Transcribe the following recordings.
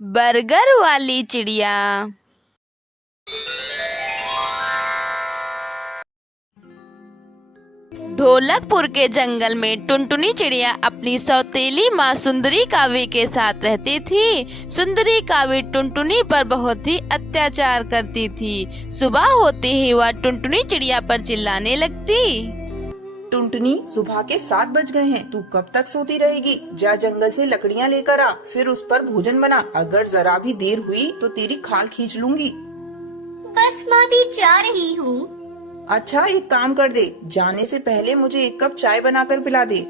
Burger वाली चिड़िया। ढोलकपुर के जंगल में टुनटुनी चिड़िया अपनी सौतेली माँ सुंदरी कावी के साथ रहती थी। सुंदरी कावी टुनटुनी पर बहुत ही अत्याचार करती थी। सुबह होते ही वह टुनटुनी चिड़िया पर चिल्लाने लगती। टुनटुनी, सुबह के 7 बज गए हैं। तू कब तक सोती रहेगी? जा जंगल से लकड़ियाँ लेकर आ, फिर उस पर भोजन बना। अगर जरा भी देर हुई तो तेरी खाल खींच लूंगी। बस माँ, भी जा रही हूँ। अच्छा, एक काम कर दे, जाने से पहले मुझे 1 कप चाय बनाकर पिला दे।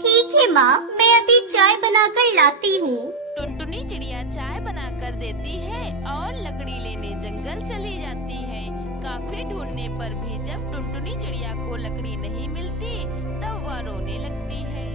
ठीक है माँ, मैं अभी चाय बनाकर लाती हूँ। टुनटुनी चिड़िया चाय बनाकर देती है और लकड़ी लेने जंगल चली जाती है। काफी ढूंढने पर भी जब टुनटुनी चिड़िया को लकड़ी नहीं मिलती तब वह रोने लगती है।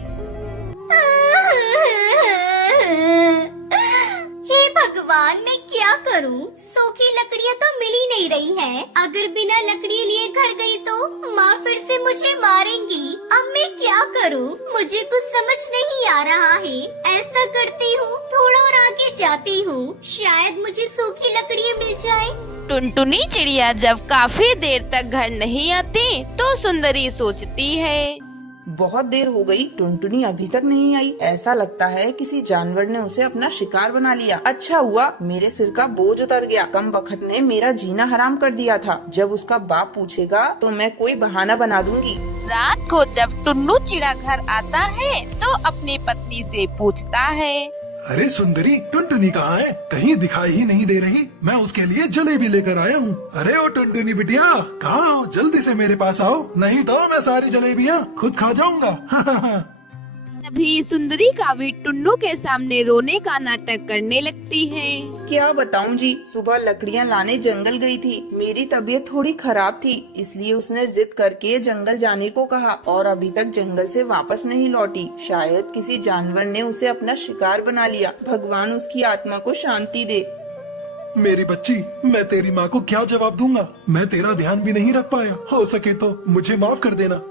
हे भगवान, मैं क्या करूं? सूखी लकड़ियां तो मिल ही नहीं रही हैं। अगर बिना लकड़ी लिए घर गई तो माँ फिर से मुझे मारेंगी। अब मैं क्या करूं? मुझे कुछ समझ नहीं आ रहा है। ऐसा करती हूँ, थोड़ा और आगे जाती हूँ, शायद मुझे सूखी लकड़ियाँ मिल जाए। टुनटुनी चिड़िया जब काफी देर तक घर नहीं आती तो सुंदरी सोचती है। बहुत देर हो गई, टुनटुनी अभी तक नहीं आई। ऐसा लगता है किसी जानवर ने उसे अपना शिकार बना लिया। अच्छा हुआ मेरे सिर का बोझ उतर गया। कम बखत ने मेरा जीना हराम कर दिया था। जब उसका बाप पूछेगा तो मैं कोई बहाना बना दूंगी। रात को जब टुन्नू चिड़ा घर आता है तो अपनी पत्नी से पूछता है। अरे सुंदरी, टुनटुनी कहाँ है? कहीं दिखाई ही नहीं दे रही। मैं उसके लिए जलेबी लेकर आया हूँ। अरे ओ टुनटुनी बिटिया, कहाँ हो? जल्दी से मेरे पास आओ, नहीं तो मैं सारी जलेबियाँ खुद खा जाऊंगा। तभी सुंदरी कावी टुन्नू के सामने रोने का नाटक करने लगती है। क्या बताऊं जी, सुबह लकड़ियां लाने जंगल गई थी। मेरी तबीयत थोड़ी खराब थी, इसलिए उसने जिद करके जंगल जाने को कहा और अभी तक जंगल से वापस नहीं लौटी। शायद किसी जानवर ने उसे अपना शिकार बना लिया। भगवान उसकी आत्मा को शांति दे। मेरी बच्ची, मैं तेरी माँ को क्या जवाब दूंगा? मैं तेरा ध्यान भी नहीं रख पाया। हो सके तो मुझे माफ कर देना।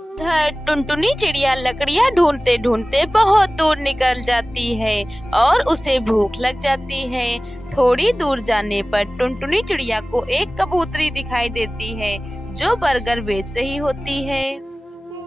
टुनटुनी चिड़िया लकड़ियाँ ढूंढते ढूंढते बहुत दूर निकल जाती है और उसे भूख लग जाती है। थोड़ी दूर जाने पर टुनटुनी चिड़िया को एक कबूतरी दिखाई देती है जो बर्गर बेच रही होती है।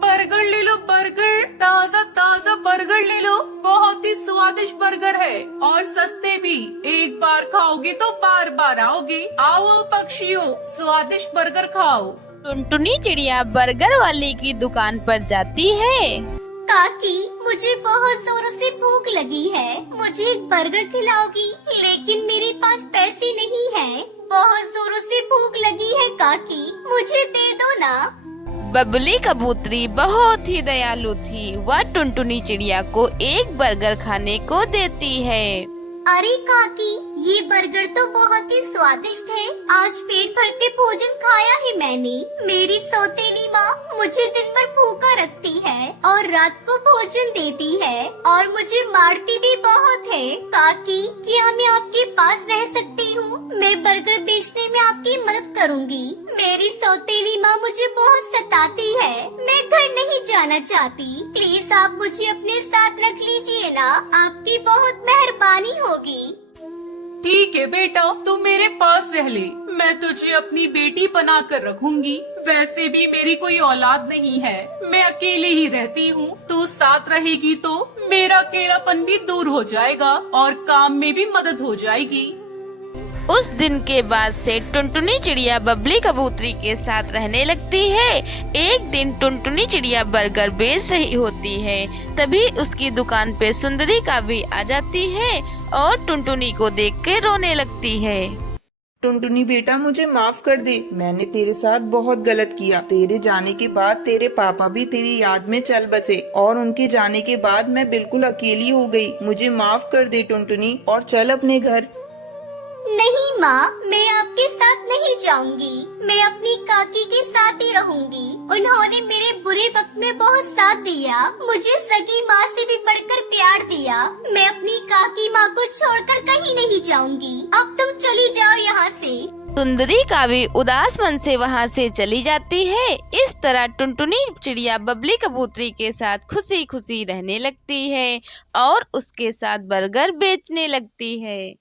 बर्गर ले लो, बर्गर, ताजा ताजा बर्गर ले लो। बहुत ही स्वादिष्ट बर्गर है और सस्ते भी। एक बार खाओगे तो बार बार आओगे। आओ पक्षियों, स्वादिष्ट बर्गर खाओ। टुनटुनी चिड़िया बर्गर वाले की दुकान पर जाती है। काकी, मुझे बहुत जोरों से भूख लगी है। मुझे एक बर्गर खिलाओगी? लेकिन मेरे पास पैसे नहीं है। बहुत जोरों से भूख लगी है काकी, मुझे दे दो ना। बबली कबूतरी बहुत ही दयालु थी। वह टुनटुनी चिड़िया को एक बर्गर खाने को देती है। अरे काकी, ये बर्गर तो बहुत ही स्वादिष्ट है। आज पेट भर के भोजन खाया है मैंने। मेरी सौतेली माँ मुझे दिन भर भूखा रखती है और रात को भोजन देती है और मुझे मारती भी बहुत है। काकी, क्या मैं आपके पास रह सकती हूँ? मैं बर्गर बेचने में आपकी मदद करूँगी। मेरी सौतेली माँ मुझे बहुत सताती है। मैं घर नहीं जाना चाहती। प्लीज आप मुझे अपने साथ रख लीजिए ना। आपकी बहुत मेहरबानी होगी। ठीक है बेटा, तू मेरे पास रह ले। मैं तुझे अपनी बेटी बना कर रखूंगी। वैसे भी मेरी कोई औलाद नहीं है, मैं अकेली ही रहती हूँ। तू साथ रहेगी तो मेरा अकेलापन भी दूर हो जाएगा और काम में भी मदद हो जाएगी। उस दिन के बाद से टुनटुनी चिड़िया बबली कबूतरी के साथ रहने लगती है। एक दिन टुनटुनी चिड़िया बर्गर बेच रही होती है, तभी उसकी दुकान पे सुंदरी कावी आ जाती है और टुनटुनी को देख के रोने लगती है। टुनटुनी बेटा, मुझे माफ कर दे। मैंने तेरे साथ बहुत गलत किया। तेरे जाने के बाद तेरे पापा भी तेरी याद में चल बसे और उनके जाने के बाद मैं बिल्कुल अकेली हो गई। मुझे माफ कर दे टुनटुनी और चल अपने घर। नहीं माँ, मैं आपके साथ नहीं जाऊंगी। मैं अपनी काकी के साथ ही रहूंगी। उन्होंने मेरे बुरे वक्त में बहुत साथ दिया। मुझे सगी माँ से भी बढ़कर प्यार दिया। मैं अपनी काकी माँ को छोड़कर कहीं नहीं जाऊंगी। अब तुम चली जाओ यहाँ से। सुंदरी कावी उदास मन से वहाँ से चली जाती है। इस तरह टुनटुनी चिड़िया बबली कबूतरी के साथ खुशी खुशी रहने लगती है और उसके साथ बर्गर बेचने लगती है।